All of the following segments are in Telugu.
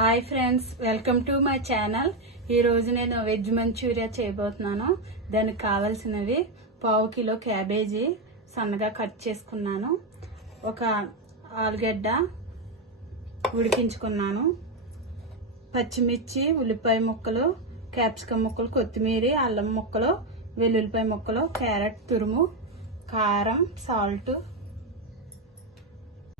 Hi friends, welcome to my channel. ఈరోజు నేను వెజ్ మంచూరియా చేయబోతున్నాను. దానికి కావాల్సినవి పావు కిలో క్యాబేజీ సన్నగా కట్ చేసుకున్నాను, ఒక ఆలుగడ్డ ఉడికించుకున్నాను, పచ్చిమిర్చి, ఉల్లిపాయ ముక్కలు, క్యాప్సికమ్ ముక్కలు, కొత్తిమీర, అల్లం ముక్కలు, వెల్లుల్లిపాయ ముక్కలు, క్యారెట్ తురుము, కారం, salt,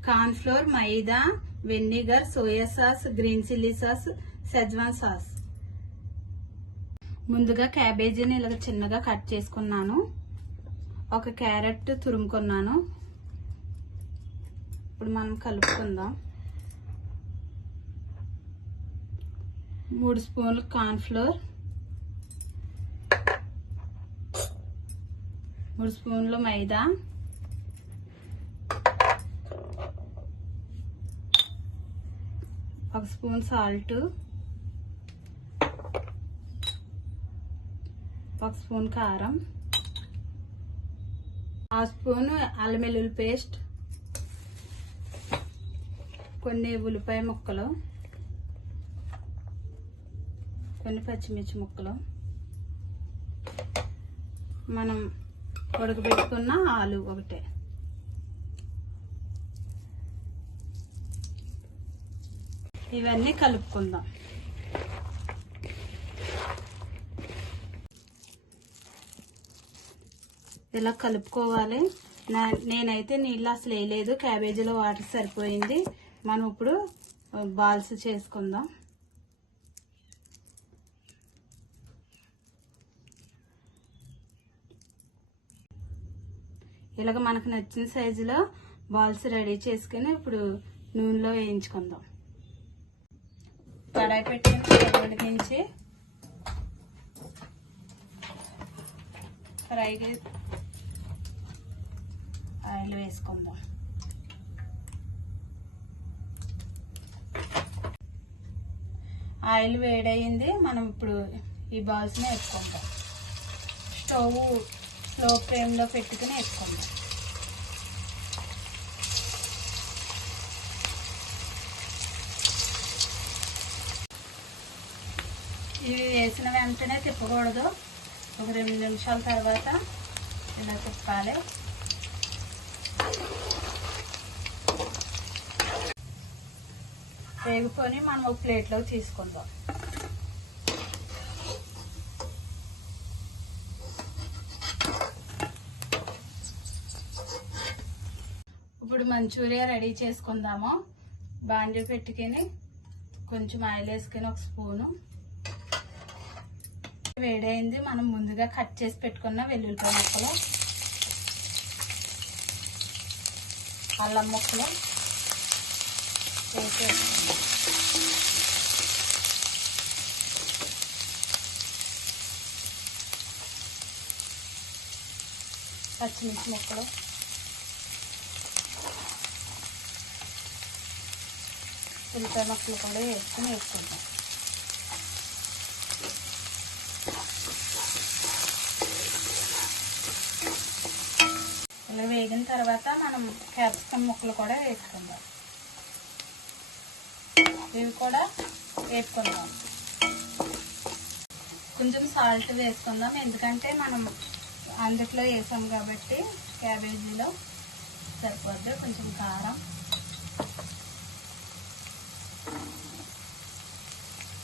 corn flour, maida, vinegar, soya sauce, green chilli sauce, Schezwan sauce. ముందుగా క్యాబేజీని ఇలా చిన్నగా కట్ చేసుకున్నాను. ఒక క్యారెట్ తురుముకున్నాను. ఇప్పుడు మనం కలుపుకుందాం. 3 స్పూన్లు కార్న్ ఫ్లోర్, 3 స్పూన్లు మైదా, 1 స్పూన్ సాల్ట్, 1 స్పూన్ కారం, 1/2 స్పూన్ అల్లం వెల్లుల్లి పేస్ట్, కొన్ని ఉల్లిపాయ ముక్కలు, కొన్ని పచ్చిమిర్చి ముక్కలు, మనం ఉడకబెట్టుకున్న ఆలు ఒకటే. ఇవన్నీ కలుపుకుందాం. ఇలా కలుపుకోవాలి. నేనైతే నీళ్ళు అసలు వేయలేదు, క్యాబేజీలో వాటర్ సరిపోయింది. మనం ఇప్పుడు బాల్స్ చేసుకుందాం. ఇలాగ మనకు నచ్చిన సైజులో బాల్స్ రెడీ చేసుకుని ఇప్పుడు నూనెలో వేయించుకుందాం. కడాయి పెట్టి ఉడికించి ఫ్రైగా ఆయిల్ వేసుకుందాం. ఆయిల్ వేడయింది. మనం ఇప్పుడు ఈ బాల్స్ని వేసుకుందాం. స్టవ్ స్లో ఫ్లేమ్లో పెట్టుకుని వేసుకుందాం. ఇవి వేసిన వెంటనే తిప్పకూడదు. ఒక 2 నిమిషాల తర్వాత ఇలా తిప్పాలి. వేగుకొని మనం ఒక ప్లేట్లో తీసుకుందాం. ఇప్పుడు మంచూరియా రెడీ చేసుకుందాము. బాండీ పెట్టుకుని కొంచెం ఆయిల్ వేసుకుని 1 స్పూను వేడైంది. మనం ముందుగా కట్ చేసి పెట్టుకున్న వెల్లుల్లిపాయ ముక్కలు, అల్లం ముక్కలు వేసేసుకుందాం. పచ్చిమిర్చి ముక్కలు, ఉల్లిపాయ ముక్కలు కూడా వేసుకుందాం. ఇలా వేగిన తర్వాత మనం క్యాప్సికమ్ ముక్కలు కూడా వేసుకుందాం. ఇవి కూడా వేసుకుందాం. కొంచెం సాల్ట్ వేసుకుందాం, ఎందుకంటే మనం అందుట్లో వేసాం కాబట్టి క్యాబేజీలో సరిపోద్ది. కొంచెం కారం,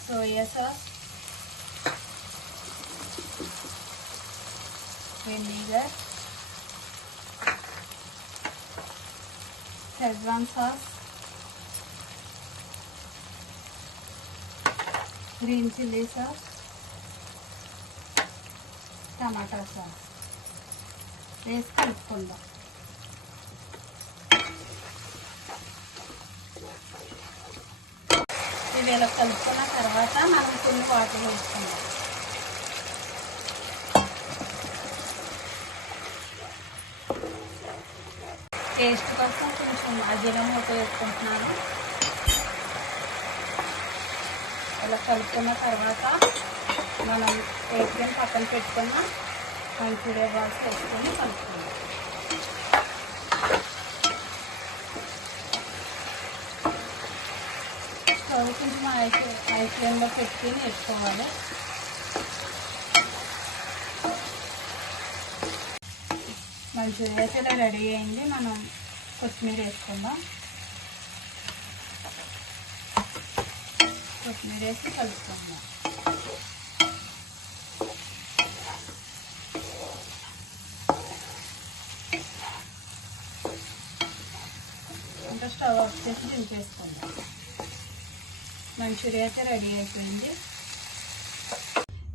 soya sauce, vinegar, schezwan sauce, green chilli sauce, టమాటా సాస్ వేసి కలుపుకుందాం. ఇవి ఇలా కలుపుకున్న తర్వాత మనం కొన్ని వాటర్ వేసుకుందాం. టేస్ట్ కోసం కొంచెం అజీనమోటో వేసుకుంటున్నాను. ఇలా కలుపుకున్న తర్వాత మనం వేసుకొని పక్కన పెట్టుకున్న మంచూరియా బాల్స్ వేసుకొని కలుపుకుందాం. స్టవ్ కొంచెం హై ఫ్లేమ్లో పెట్టి వేసుకోవాలి. మంచూరియా అయితే ఇలా రెడీ అయింది. మనం కొత్తిమీర వేసుకుందాం. కొత్తిమీర వేసి కలుపుకుందాం. ఇంకా స్టవ్ ఆఫ్ చేసి దింపేసుకుందాం. మంచూరియా అయితే రెడీ అయిపోయింది.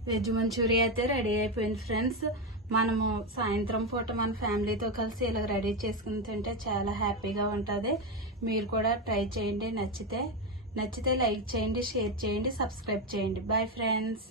వెజ్ మంచూరియా అయితే రెడీ అయిపోయింది ఫ్రెండ్స్. మనము సాయంత్రం పూట మన ఫ్యామిలీతో కలిసి ఇలా రెడీ చేసుకుని తింటే చాలా హ్యాపీగా ఉంటుంది. మీరు కూడా ట్రై చేయండి. నచ్చితే లైక్ చేయండి, షేర్ చేయండి, సబ్స్క్రైబ్ చేయండి. Bye friends.